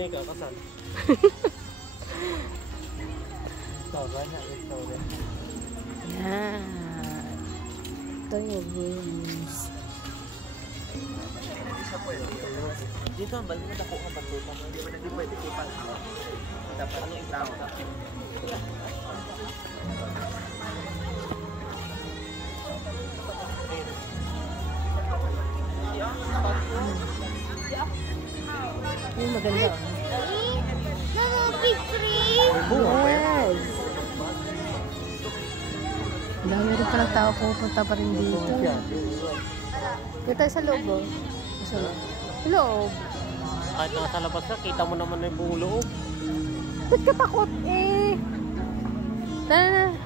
na ikakasal. Tawa na, tawa. Yan. Ito yung rooms. Dito ang balik na ako ang batuta mo. Hindi mo na pwede kipal. Dapat ano yung tao. Yung maganda. Yes. Dami rin palang tao pupunta pa rin dito. Dito tayo sa loob, oh. Sa loob. Kahit nasa labas ka, kita mo naman na yung buong loob. Ba't ka takot eh? Tara na.